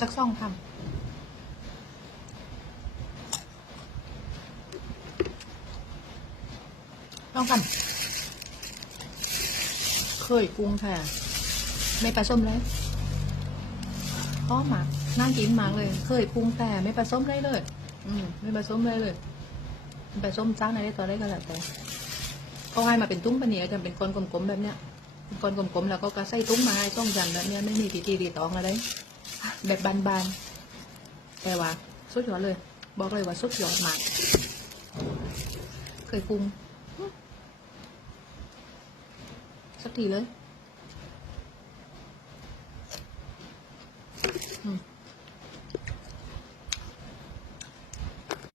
สักซองทำต้องทำเคยกรุงค่ะ ไม่ปลาส้มเลยอ๋อหมากน่ากินมากเลย เคยปรุงแต่ไม่ปลาส้มได้เลย อืมไม่ปลาส้มได้เลยไม่ปลาส้มจ้างไหนได้ตัวได้ก็แล้วแต่เขาให้มาเป็นตุ้งปะเนียกันเป็นคนกลมๆแบบเนี้ยเป็นคนกลมๆแล้วก็กระใส่ตุ้งมาให้ช่องจันแบบเนี้ยไม่มีตีตีตีตองอะไร แบบบานๆ แต่ว่าสุดยอดเลย บอกเลยว่าสุดยอดมาก เคยปรุงอืมสักทีเลย อืม